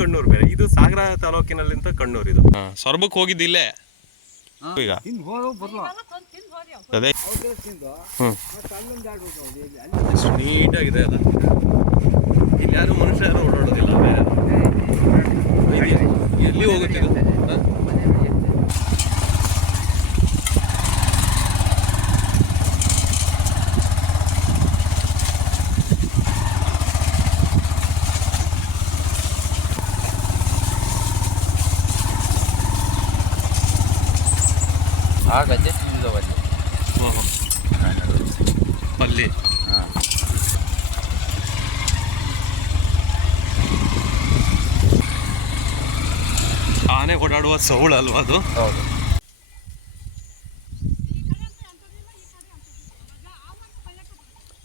ಕಣ್ಣೂರು ಬೇರೆ. ಇದು ಸಾಗರ ತಾಲೂಕಿನಲ್ಲಿಂತ ಕಣ್ಣೂರು. ಇದು ಸೊರಬಕ್ಕೆ ಹೋಗಿದ್ದಿಲ್ಲೇ ಈಗ ಅದೇ. ಎಷ್ಟು ನೀಟಾಗಿದೆ ಅದ. ಇಲ್ಲಿ ಯಾರು ಮನುಷ್ಯ ಯಾರು ಓಡಾಡೋದಿಲ್ಲ. ಎಲ್ಲಿ ಹೋಗುತ್ತಿದ್ದು ಗದ್ದೆ ತಿಂದವಲ್ಲಿ ಅಲ್ಲಿ ಆನೆ ಓಡಾಡುವ ಸೌಳು ಅಲ್ವಾ ಅದು? ಹೌದು.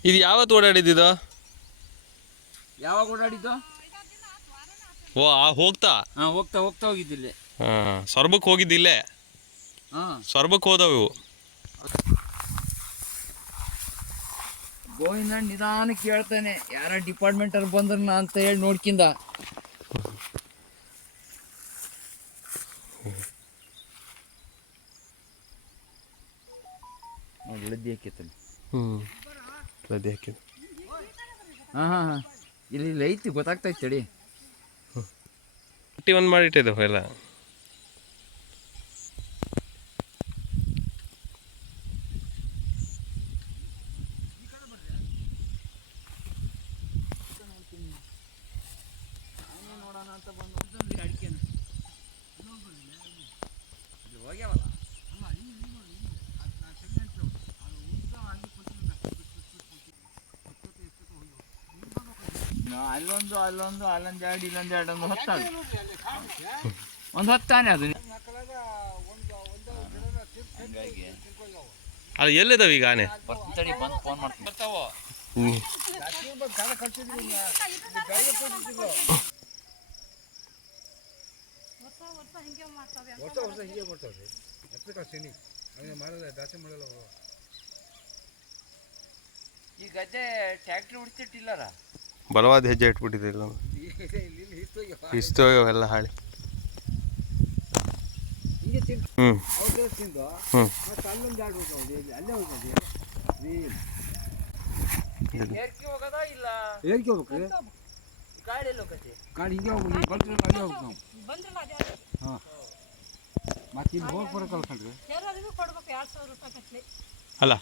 ಇದು ಯಾವತ್ತು ಓಡಾಡಿದ್ದು? ಯಾವಾಗ ಓಡಾಡಿದ್ದು? ಓ ಹೋಗ್ತಾ ಹೋಗ್ತಾ ಹೋಗ್ತಾ ಹೋಗಿದ್ದಿಲ್ಲ. ಸೊರಬಕ್ಕೆ ಹೋಗಿದ್ದಿಲ್ಲೇ. ಸೊರಬಕ್ಕೆ ಹೋದವು. ಗೋವಿಂದ ನಿಧಾನ ಕೇಳ್ತಾನೆ, ಯಾರ ಡಿಪಾರ್ಟ್ಮೆಂಟ್ ಅವ್ರು ಬಂದ್ರ ಅಂತ ಹೇಳಿ ನೋಡ್ಕಿಂದ. ಲದ್ದಿ ಹಾಕೈತಲ್ಲಿ. ಲದ್ದಿ ಹಾಕಿ. ಹಾಂ ಇಲ್ಲಿ ಐತಿ, ಗೊತ್ತಾಗ್ತೈತಿ ತಡಿ. ಒಂದು ಮಾಡಿಟ್ಟಿದ್ದವು ಎಲ್ಲ. ಅಲ್ಲೊಂದು ಎರಡು ಇಲ್ಲೊಂದು ಒಂದು ಹೊತ್ತಾನೆ ಅದು. ಅದು ಎಲ್ಲಿದ್ದಾವೆ ಈಗ ಆನೆ? ಬರ್ತಡಿ ಬಂದು ಫೋನ್ ಮಾಡ್ತೀನಿ. ಈ ಗದ್ದೆ ಟ್ಯಾಕ್ಟ್ರಿ ಹೊಡಿತಿಟ್ಟಿಲ್ಲಾರ? ಬಲವಾದ ಹೆಜ್ಜೆ ಇಟ್ಬಿಟ್ಟಿದ್ದಿಲ್ಲ. ಇಷ್ಟು ಎಲ್ಲ ಹಾಳಿ. ಅಲ್ಲ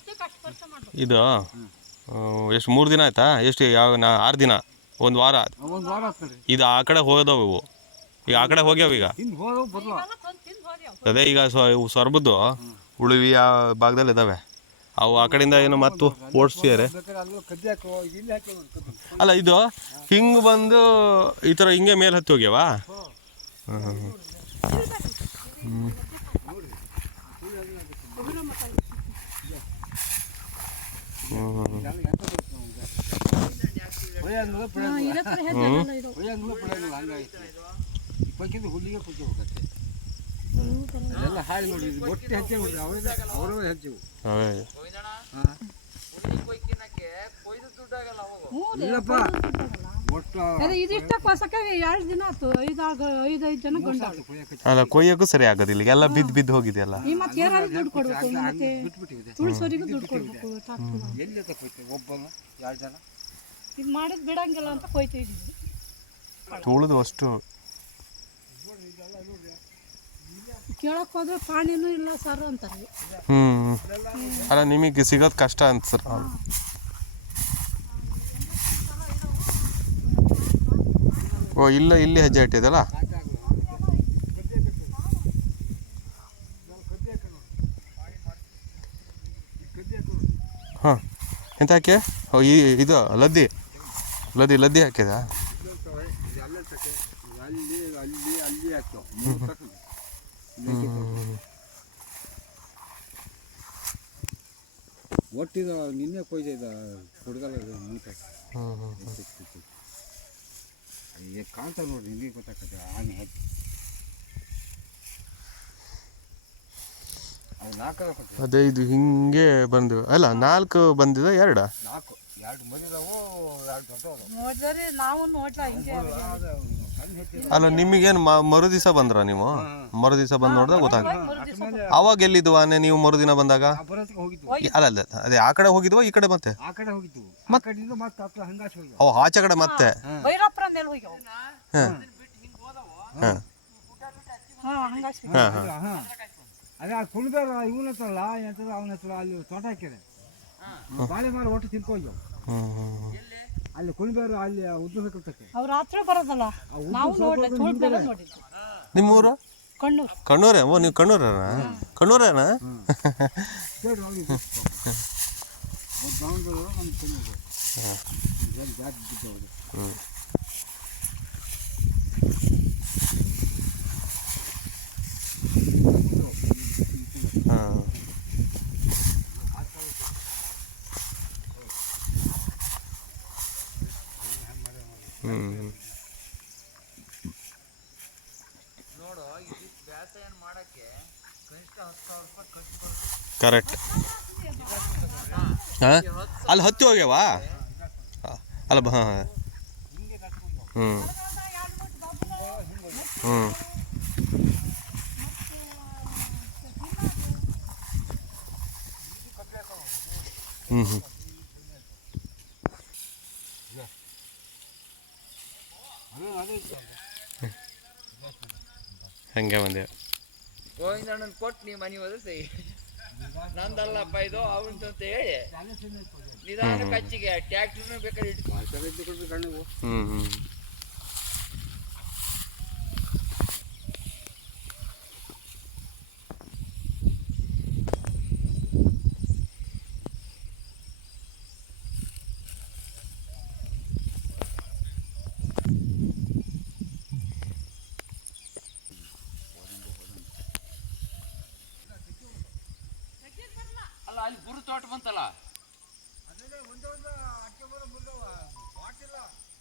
ಇದು ಎಷ್ಟು 3 ದಿನ ಆಯ್ತಾ? ಎಷ್ಟು? ಯಾವ 6 ದಿನ, 1 ವಾರ. ಇದು ಆ ಕಡೆ ಹೋದವು ಇವು. ಈಗ ಆ ಕಡೆ ಹೋಗ್ಯಾವ ಈಗ. ಅದೇ ಈಗ ಸೊರಬದ್ದು ಉಳಿವಿ ಆ ಭಾಗದಲ್ಲಿ ಇದ್ದಾವೆ ಅವು. ಆ ಕಡೆಯಿಂದ ಏನು ಮತ್ತು ಓಡಿಸ್ತಿದ್ದಾರೆ. ಅಲ್ಲ ಇದು ಹಿಂಗೆ ಬಂದು ಈ ಥರ ಹಿಂಗೆ ಮೇಲೆ ಹತ್ತಿ ಹೋಗ್ಯಾವ. ಅಲ್ಲ ಕೊಯ್ಯಕ್ಕೂ ಸರಿ ಆಗೋದಿಲ್ಲ, ಎಲ್ಲ ಬಿದ್ದು ಹೋಗಿದೆಯಲ್ಲ. ತುಳಿದು ಅಷ್ಟು ಕೇಳಕ್ ಹೋದ್ರೆ ಪಾಣಿನೂ ಇಲ್ಲ ಸರ್ ಅಂತಾರೆ. ಅಲ್ಲ ನಿಮಗೆ ಸಿಗೋದು ಕಷ್ಟ ಅಂತ ಸರ್. ಓ ಇಲ್ಲ, ಇಲ್ಲಿ ಹೆಜ್ಜೆ ಇಟ್ಟಿದ್ದಲ್ಲ. ಹಾಂ ಎಂತ ಹಾಕಿ? ಇದು ಲದ್ದಿ ಹಾಕಿದ. ಒಟ್ಟಿದ ನಿನ್ನೆ ಕೊಯ್ದ ಹುಡುಗಲ್ಲ ಕಾಣ್ತಾ ನೋಡ್ರಿ, ನಿಮಗೆ ಗೊತ್ತಾಗ್ತದೆ ಆನೆ ಹಾಕಿ. ಅದೇ ಇದು ಹಿಂಗೆ ಬಂದು ಅಲ್ಲ 4 ಬಂದಿದೆ. 2 ಮರಿದಾವು, 2 ದೊಡ್ಡವು. ನೋಡಿದ್ರೆ ನಾವು ನೋಡ್ಲಾ ಹಿಂಗೆ ಅಲ್ಲ ನಿಮಗೇನು ಮರು ದಿವಸ ಬಂದ್ರ ನೀವು? ಮರು ದಿವಸ ಬಂದು ನೋಡಿದಾಗ ಅವಾಗ ಎಲ್ಲಿದ್ವು ಆನೆ ನೀವು ಮರುದಿನ ಬಂದಾಗ? ಅಲ್ಲ ಅಲ್ಲ ಅದೇ ಆ ಕಡೆ ಹೋಗಿದ್ವಾ ಈ ಕಡೆ ಮತ್ತೆ? ಆ ಕಡೆ ಹೋಗಿದ್ವು, ಹಂಗಾಚ್ ಹೋಗಿ ಓ ಆಚೆ ಕಡೆ ಮತ್ತೆ? ಅದೇ ಆ ಕುಣಿದಾರ ಇವನ ಹತ್ರಲ್ಲ ಎಂತದ ಅವನ ಹತ್ರ ಅಲ್ಲಿ ತೋಟ ಹಾಕ್ಯಾರೆ, ಬಾಳೆ ಮಾರ ಒಟ್ಟು ತಿನ್ಕೋಗ್ಯವು ಅಲ್ಲಿ ಕುಣಿದಾರ ಅಲ್ಲಿ ಉದ್ದಕ್ಕೆ ಅವ್ರ ಹತ್ರ ಬರೋದಲ್ಲ, ನಾವು ನೋಡಿದ್ವಿ. ನಿಮ್ಮೂರು ಕಣ್ಣೂರು? ಕಣ್ಣೂರೇ? ಓ ನೀವು ಕಣ್ಣೂರೇನಾ? ಕಣ್ಣೂರೇನಾ? ಹಾಂ ಕರೆಕ್ಟ್. ಹಾಂ ಅಲ್ಲಿ ಹತ್ತಿ ಹೋಗ್ಯಾವಾ? ಅಲ್ಲ ಹಾಂ ಹಾಂ ಹ್ಞೂ ಹ್ಞೂ ಹ್ಞೂ ಹ್ಞೂ ಹಂಗೆ ಬಂದೆ. ಗೋವಿಂದಣ್ಣನ್ ಕೊಟ್ಟು ನೀವು ಮನೆ ಹೋದ್ರೆ ಸೈ ನಂದಲ್ಲಪ್ಪ ಇದು ಅವಂತ ಹೇಳಿ ನಿಧಾನ ಕಚ್ಚಿಗೆ ಟ್ಯಾಕ್ಟ್ರಿನೂ ಬೇಕಾದ್ರೆ ಇಟ್ಕೊಂಡು. ಹ್ಞೂ ಹ್ಞೂ ಅಲ್ಲ ಅಲ್ಲಿ ಗುರು ತೋಟ ಬಂತಲ್ಲ,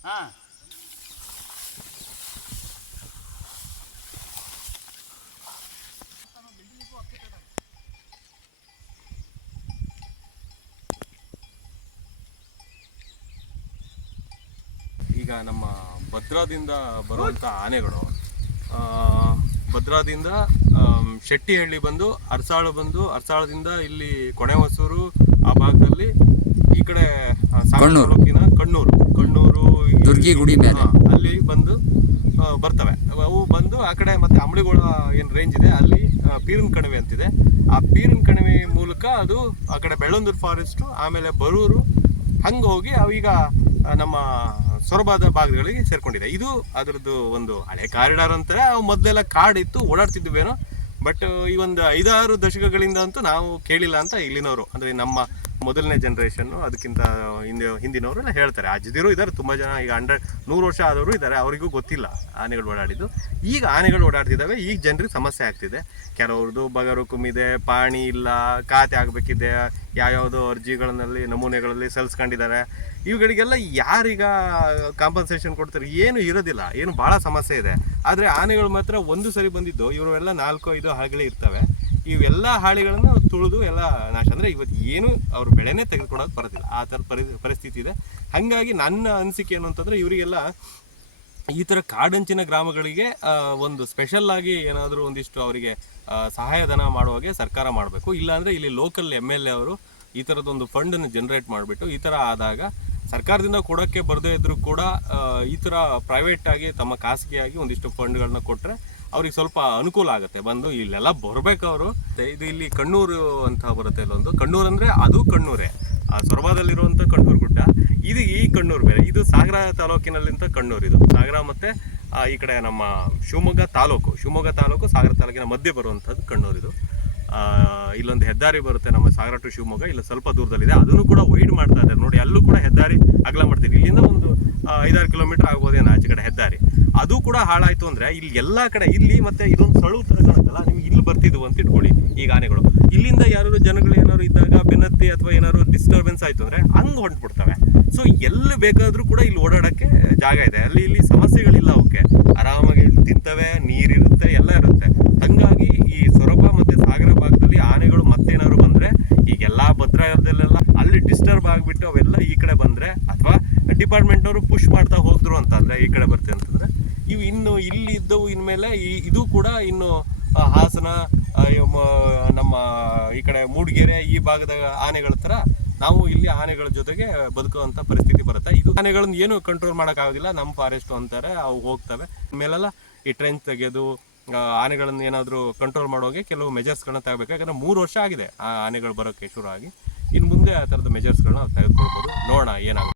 ಹಾ ಈಗ ನಮ್ಮ ಭದ್ರಾದಿಂದ ಬರುವಂಥ ಆನೆಗಳು ಭದ್ರಾದಿಂದ ಶೆಟ್ಟಿಹಳ್ಳಿ ಬಂದು ಅರಸಾಳು ಬಂದು ಅರಸಾಳದಿಂದ ಇಲ್ಲಿ ಕೊಣೆಹೊಸೂರು ಆ ಭಾಗದಲ್ಲಿ ಈ ಕಡೆ ತಾಲೂಕಿನ ಕಣ್ಣೂರು ದುರ್ಗಿಗುಡಿ ಮೇಲೆ ಅಲ್ಲಿ ಬಂದು ಬರ್ತವೆ. ಅವು ಬಂದು ಆ ಕಡೆ ಮತ್ತೆ ಅಂಬಳಿಗೋಳ ಏನು ರೇಂಜ್ ಇದೆ ಅಲ್ಲಿ ಪೀರನ್ ಕಣಿವೆ ಅಂತಿದೆ. ಆ ಪೀರನ್ ಕಣಿವೆ ಮೂಲಕ ಅದು ಆ ಕಡೆ ಬೆಳ್ಳಂದೂರು ಫಾರೆಸ್ಟು ಆಮೇಲೆ ಬರೂರು ಹಂಗೆ ಹೋಗಿ ಅವೀಗ ನಮ್ಮ ಸೊರಬಾದ ಭಾಗಗಳಿಗೆ ಸೇರ್ಕೊಂಡಿದೆ. ಇದು ಅದರದ್ದು ಒಂದು ಹಳೆ ಕಾರಿಡಾರ್ ಅಂತಾರೆ. ಮೊದಲೆಲ್ಲ ಕಾಡಿತ್ತು, ಓಡಾಡ್ತಿದ್ವೇನೋ. ಬಟ್ ಈ ಒಂದು 5-6 ದಶಕಗಳಿಂದ ಅಂತೂ ನಾವು ಕೇಳಿಲ್ಲ ಅಂತ ಇಲ್ಲಿನವರು, ಅಂದರೆ ನಮ್ಮ ಮೊದಲನೇ ಜನ್ರೇಷನ್ನು ಅದಕ್ಕಿಂತ ಹಿಂದಿನವರು ಎಲ್ಲ ಹೇಳ್ತಾರೆ. ಅಜ್ಜಿದಿರು ಇದ್ದಾರೆ ತುಂಬ ಜನ, ಈಗ 100 ವರ್ಷ ಆದವರು ಇದ್ದಾರೆ, ಅವರಿಗೂ ಗೊತ್ತಿಲ್ಲ ಆನೆಗಳು ಓಡಾಡಿದ್ದು. ಈಗ ಆನೆಗಳು ಓಡಾಡ್ತಿದ್ದಾವೆ, ಈಗ ಜನರಿಗೆ ಸಮಸ್ಯೆ ಆಗ್ತಿದೆ. ಕೆಲವ್ರದ್ದು ಬಗರು ಕುಮ್ಮಿದೆ, ಪಾಣಿ ಇಲ್ಲ, ಖಾತೆ ಆಗಬೇಕಿದೆ, ಯಾವ್ಯಾವುದೋ ಅರ್ಜಿಗಳಲ್ಲಿ ನಮೂನೆಗಳಲ್ಲಿ ಸಲ್ಲಿಸ್ಕೊಂಡಿದ್ದಾರೆ. ಇವುಗಳಿಗೆಲ್ಲ ಯಾರೀಗ ಕಾಂಪನ್ಸೇಷನ್ ಕೊಡ್ತಾರೆ? ಏನು ಇರೋದಿಲ್ಲ, ಏನು ಭಾಳ ಸಮಸ್ಯೆ ಇದೆ. ಆದರೆ ಆನೆಗಳು ಮಾತ್ರ ಒಂದು ಸರಿ ಬಂದಿದ್ದು ಇವರೆಲ್ಲ 4-5 ಹಾಳೆಗಳೇ ಇರ್ತವೆ. ಇವೆಲ್ಲ ಹಾಳಿಗಳನ್ನು ತುಳಿದು ಎಲ್ಲ ನಾಶ, ಅಂದರೆ ಇವತ್ತು ಏನು ಅವ್ರ ಬೆಳೆನೇ ತೆಗೆದುಕೊಡೋಕೆ ಬರೋದಿಲ್ಲ, ಆ ಥರ ಪರಿಸ್ಥಿತಿ ಇದೆ. ಹಾಗಾಗಿ ನನ್ನ ಅನಿಸಿಕೆ ಏನು ಅಂತಂದರೆ ಇವರಿಗೆಲ್ಲ ಈ ಥರ ಕಾಡಂಚಿನ ಗ್ರಾಮಗಳಿಗೆ ಒಂದು ಸ್ಪೆಷಲ್ ಆಗಿ ಏನಾದರೂ ಒಂದಿಷ್ಟು ಅವರಿಗೆ ಸಹಾಯಧನ ಮಾಡುವಾಗೆ ಸರ್ಕಾರ ಮಾಡಬೇಕು. ಇಲ್ಲಾಂದರೆ ಇಲ್ಲಿ ಲೋಕಲ್ MLA ಅವರು ಈ ಥರದೊಂದು ಫಂಡನ್ನು ಜನ್ರೇಟ್ ಮಾಡಿಬಿಟ್ಟು ಈ ಥರ ಆದಾಗ ಸರ್ಕಾರದಿಂದ ಕೊಡೋಕ್ಕೆ ಬರದೇ ಇದ್ದರೂ ಕೂಡ ಈ ಥರ ಪ್ರೈವೇಟಾಗಿ ತಮ್ಮ ಖಾಸಗಿಯಾಗಿ ಒಂದಿಷ್ಟು ಫಂಡ್ಗಳನ್ನ ಕೊಟ್ಟರೆ ಅವ್ರಿಗೆ ಸ್ವಲ್ಪ ಅನುಕೂಲ ಆಗುತ್ತೆ. ಬಂದು ಇಲ್ಲೆಲ್ಲ ಬರಬೇಕು ಅವರು. ಇದು ಇಲ್ಲಿ ಕಣ್ಣೂರು ಅಂತ ಬರುತ್ತೆ, ಇಲ್ಲೊಂದು ಕಣ್ಣೂರು ಅಂದರೆ ಅದು ಕಣ್ಣೂರೇ, ಸೊರಬಾದಲ್ಲಿರುವಂಥ ಕಣ್ಣೂರು ಗುಡ್ಡ. ಇದು ಈ ಕಣ್ಣೂರು ಬೇರೆ, ಇದು ಸಾಗರ ತಾಲೂಕಿನಲ್ಲಿಂತ ಕಣ್ಣೂರು. ಇದು ಸಾಗರ ಮತ್ತು ಈ ಕಡೆ ನಮ್ಮ ಶಿವಮೊಗ್ಗ ತಾಲೂಕು ಸಾಗರ ತಾಲೂಕಿನ ಮಧ್ಯೆ ಬರುವಂಥದ್ದು ಕಣ್ಣೂರು. ಇದು ಇಲ್ಲೊಂದು ಹೆದ್ದಾರಿ ಬರುತ್ತೆ ನಮ್ಮ ಸಾಗರ ಟು ಶಿವಮೊಗ್ಗ, ಇಲ್ಲ ಸ್ವಲ್ಪ ದೂರದಲ್ಲಿದೆ. ಅದನ್ನು ಕೂಡ ವೈಡ್ ಮಾಡ್ತಾ ಇದ್ದಾರೆ ನೋಡಿ, ಅಲ್ಲೂ ಕೂಡ ಹೆದ್ದಾರಿ ಅಗಲ ಮಾಡ್ತೀವಿ. ಇಲ್ಲಿಂದ ಒಂದು 5-6 ಕಿಲೋಮೀಟರ್ ಆಗ್ಬೋದೇನೋ ಆಚೆ ಕಡೆ ಹೆದ್ದಾರಿ. ಅದು ಕೂಡ ಹಾಳಾಯಿತು ಅಂದರೆ ಇಲ್ಲಿ ಎಲ್ಲ ಕಡೆ ಇಲ್ಲಿ ಮತ್ತೆ ಇದೊಂದು ಸಳು ಥರ ಕಾಣುತ್ತಲ್ಲ, ನಿಮ್ಗೆ ಇಲ್ಲಿ ಬರ್ತಿದ್ವು ಅಂತ ಇಟ್ಕೊಳ್ಳಿ. ಈಗ ಆನೆಗಳು ಇಲ್ಲಿಂದ ಯಾರು ಜನಗಳು ಏನಾದ್ರು ಇದ್ದಾಗ ಬೆನ್ನತ್ತಿ ಅಥವಾ ಏನಾದ್ರು ಡಿಸ್ಟರ್ಬೆನ್ಸ್ ಆಯಿತು ಅಂದರೆ ಹಂಗೆ ಹೊಂಟ್ಬಿಡ್ತವೆ. ಸೊ ಎಲ್ಲಿ ಬೇಕಾದರೂ ಕೂಡ ಇಲ್ಲಿ ಓಡಾಡೋಕ್ಕೆ ಜಾಗ ಇದೆ. ಇಲ್ಲಿ ಸಮಸ್ಯೆಗಳಿಲ್ಲ, ಅವಕ್ಕೆ ಆರಾಮಾಗಿ ತಿಂತವೆ, ನೀರಿರುತ್ತೆ, ಎಲ್ಲ ಇರುತ್ತೆ. ಹಾಗಾಗಿ ಈ ಸೊರಬ ಮತ್ತು ಸಾಗರ ಭಾಗದಲ್ಲಿ ಆನೆಗಳು ಮತ್ತೇನಾದ್ರು ಬಂದರೆ ಈಗೆಲ್ಲ ಭದ್ರಾಯದಲ್ಲೆಲ್ಲ ಅಲ್ಲಿ ಡಿಸ್ಟರ್ಬ್ ಆಗಿಬಿಟ್ಟು ಅವೆಲ್ಲ ಈ ಕಡೆ ಬಂದರೆ ಅಥವಾ ಡಿಪಾರ್ಟ್ಮೆಂಟ್ನವರು ಪುಷ್ ಮಾಡ್ತಾ ಹೋದ್ರು ಅಂತ ಅಂದರೆ ಈ ಕಡೆ ಬರ್ತೀವಿ ಅಂತಂದರೆ ಇವು ಇನ್ನು ಇಲ್ಲಿ ಇದ್ದವು ಇನ್ಮೇಲೆ ಇದು ಕೂಡ ಇನ್ನು ಹಾಸನ ನಮ್ಮ ಈ ಕಡೆ ಮೂಡಿಗೆರೆ ಈ ಭಾಗದ ಆನೆಗಳ ಥರ ನಾವು ಇಲ್ಲಿ ಆನೆಗಳ ಜೊತೆಗೆ ಬದುಕುವಂಥ ಪರಿಸ್ಥಿತಿ ಬರುತ್ತೆ. ಇದು ಆನೆಗಳನ್ನ ಏನು ಕಂಟ್ರೋಲ್ ಮಾಡೋಕ್ಕಾಗೋದಿಲ್ಲ, ನಮ್ಮ ಫಾರೆಸ್ಟು ಅಂತಾರೆ, ಅವು ಹೋಗ್ತವೆ. ಮೇಲೆಲ್ಲ ಈ ಟ್ರೆಂಚ್ ತೆಗೆಯೋದು, ಆನೆಗಳನ್ನು ಏನಾದರೂ ಕಂಟ್ರೋಲ್ ಮಾಡೋಗೆ ಕೆಲವು ಮೆಜರ್ಸ್ಗಳನ್ನ ತಗೋಬೇಕು. ಯಾಕಂದರೆ 3 ವರ್ಷ ಆಗಿದೆ ಆ ಆನೆಗಳು ಬರೋಕ್ಕೆ ಶುರು ಆಗಿ. ಇನ್ನು ಮುಂದೆ ಆ ಥರದ ಮೆಜರ್ಸ್ಗಳನ್ನ ತೆಗೆದುಕೊಳ್ಬೋದು. ನೋಡೋಣ ಏನಾಗುತ್ತೆ.